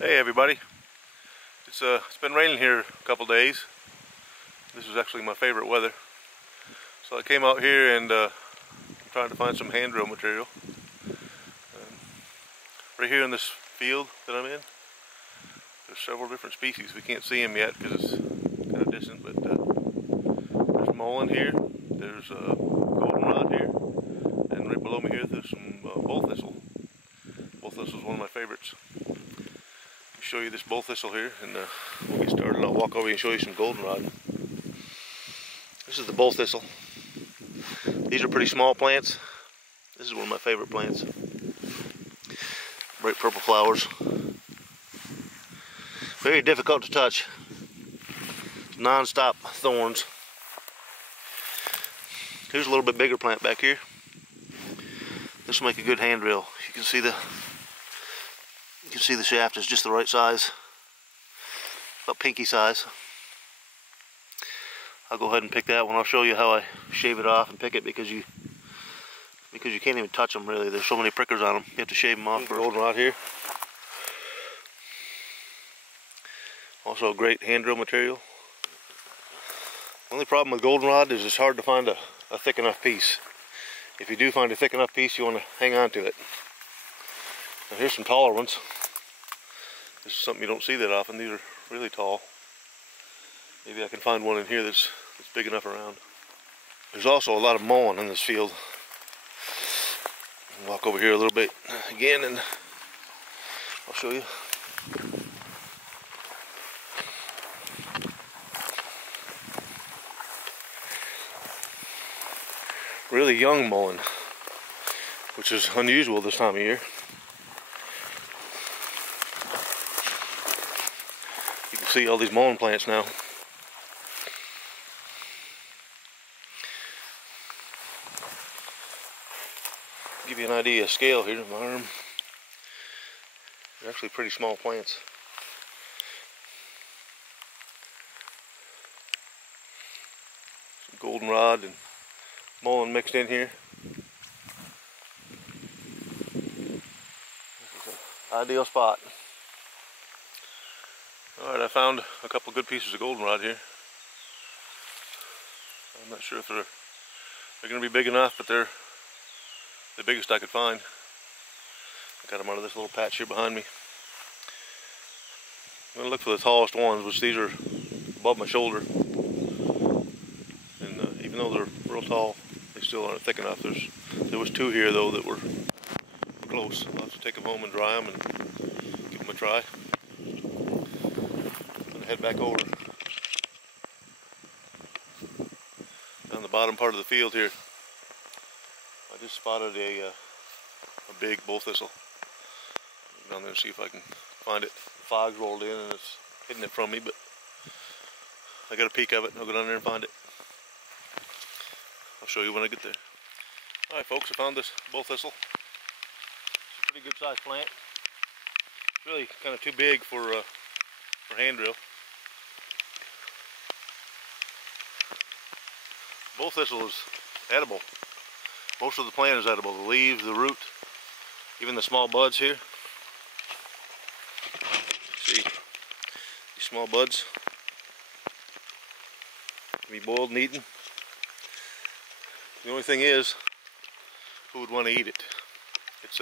Hey everybody, it's been raining here a couple days. This is actually my favorite weather. So I came out here and trying to find some hand drill material. Right here in this field that I'm in, there's several different species. We can't see them yet because it's kind of distant, but there's mullein here, there's goldenrod here, and right below me here there's some bull thistle. Bull thistle is one of my favorites. Show you this bull thistle here, and we'll get started. I'll walk over and show you some goldenrod. This is the bull thistle. These are pretty small plants. This is one of my favorite plants. Bright purple flowers. Very difficult to touch. Non-stop thorns. Here's a little bit bigger plant back here. This will make a good hand drill. You can see the shaft is just the right size, about pinky size. I'll go ahead and pick that one. I'll show you how I shave it off and pick it because you can't even touch them really. There's so many prickers on them. You have to shave them off. Goldenrod here. Also a great hand drill material. The only problem with goldenrod is it's hard to find a thick enough piece. If you do find a thick enough piece, you want to hang on to it. Now here's some taller ones. This is something you don't see that often. These are really tall. Maybe I can find one in here that's big enough around. There's also a lot of mullein in this field. I'll walk over here a little bit again and I'll show you. Really young mullein, which is unusual this time of year. You can see all these mullein plants now. Give you an idea of scale here. My arm. They're actually pretty small plants. Some goldenrod and mullein mixed in here. This is an ideal spot. Alright, I found a couple good pieces of goldenrod here. I'm not sure if they're going to be big enough, but they're the biggest I could find. I got them out of this little patch here behind me. I'm going to look for the tallest ones, which these are above my shoulder. And even though they're real tall, they still aren't thick enough. There was two here though that were close. I'll have to take them home and dry them and give them a try. Head back over down the bottom part of the field here. I just spotted a big bull thistle. I'll go down there and see if I can find it. The fog's rolled in and it's hidden it from me, but I got a peek of it. I'll go down there and find it. I'll show you when I get there. Alright folks, I found this bull thistle. It's a pretty good sized plant. It's really kind of too big for hand drill. Bull thistle is edible. Most of the plant is edible. The leaves, the root, even the small buds here. See, these small buds can be boiled and eaten. The only thing is, who would want to eat it? It's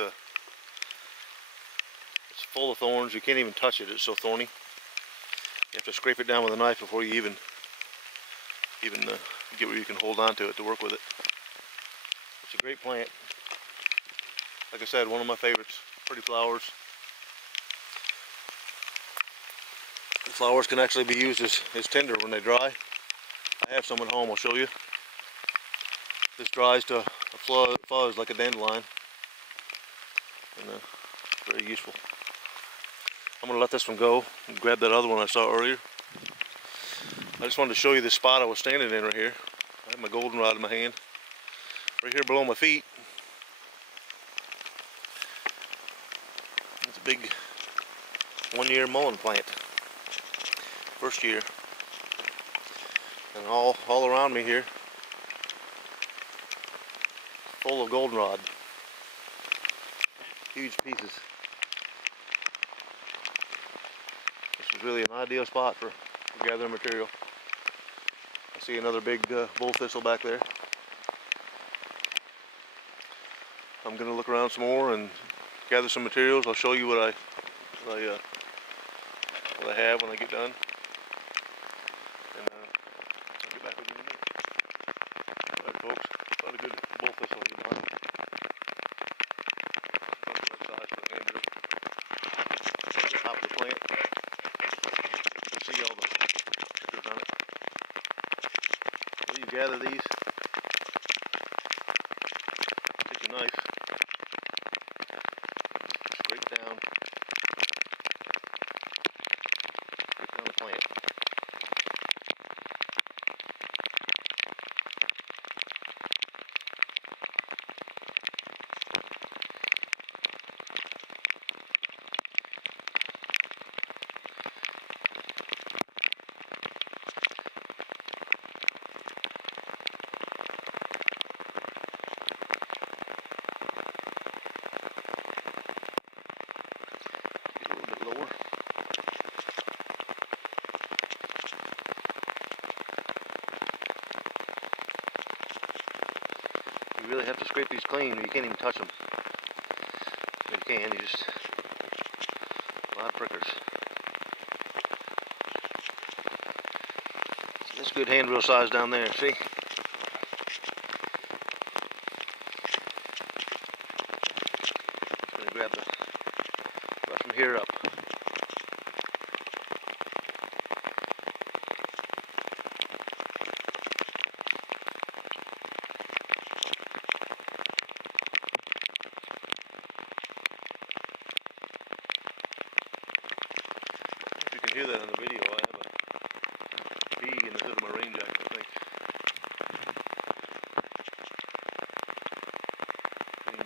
full of thorns. You can't even touch it. It's so thorny. You have to scrape it down with a knife before you even get where you can hold on to it to work with it. It's a great plant. Like I said, one of my favorites. Pretty flowers. The flowers can actually be used as tinder when they dry. I have some at home, I'll show you. This dries to a fuzz like a dandelion. And very useful. I'm going to let this one go and grab that other one I saw earlier. I just wanted to show you the spot I was standing in right here. I have my goldenrod in my hand. Right here below my feet. It's a big 1-year mullein plant. First year. And all around me here, full of goldenrod. Huge pieces. is really an ideal spot for gathering material. I see another big bull thistle back there. I'm going to look around some more and gather some materials. I'll show you what I have when I get done. And I'll get back with you in a minute. Alright folks, got a good bull thistle here behind me. About the right size for the hand drill. At the top of the plant. You can see all the stickers on it. When you gather these, take a knife, straight down the plant. Lower. You really have to scrape these clean, or you can't even touch them. You can, you just a lot of prickers. So that's good hand drill size down there, see? Just gonna grab right from here up. You can hear that on the video. I have a bee in the hood of my rain jacket, I think.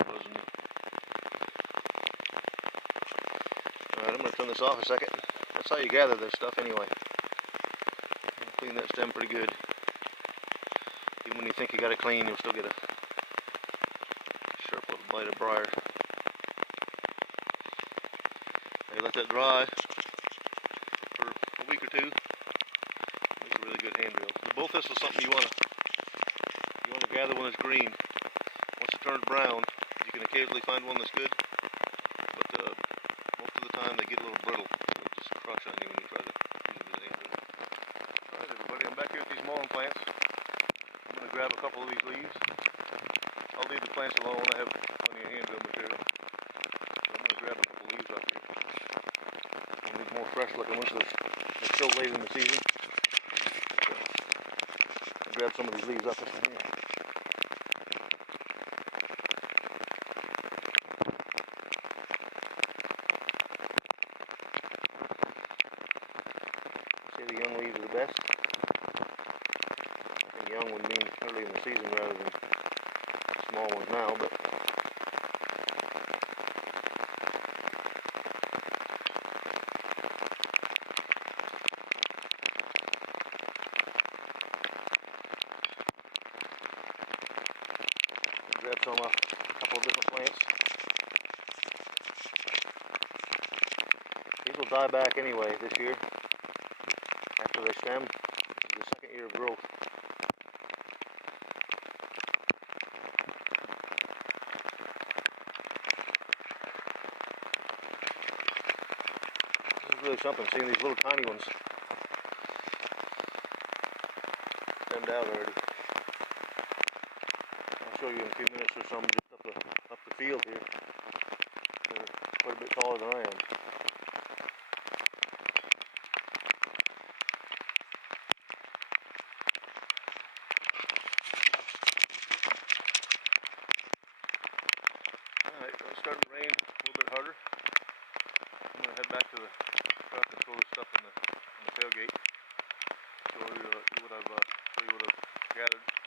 Buzzing. Alright, I'm going to turn this off a second. That's how you gather this stuff anyway. Clean that stem pretty good. Even when you think you got it clean, you'll still get a sharp little blade of briar. Now you let that dry for a week or two. Makes a really good hand drill. The bull thistle is something you want to gather when it's green. Once it turns brown, you can occasionally find one that's good, but most of the time they get a little brittle. They'll just crush on you when you try to use it as a hand drill. Alright everybody, I'm back here with these mullein plants. I'm going to grab a couple of these leaves. I'll leave the plants alone. I have plenty of hand drill material. So I'm going to grab a couple of leaves up here. One of these more fresh looking ones. They're still late in the season. So I'll grab some of these leaves up this one here. See, the young leaves are the best. And young would mean early in the season rather than small ones now, but grab some off a couple of different plants. These will die back anyway this year. After they stem, the second year of growth. This is really something, seeing these little tiny ones stemmed out already. I'll show you in a few minutes or some just up the field here. They're quite a bit taller than I am. Alright, it's starting to rain a little bit harder. I'm going to head back to the truck and throw this stuff in the tailgate. Show you what I've gathered.